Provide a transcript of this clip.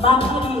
말이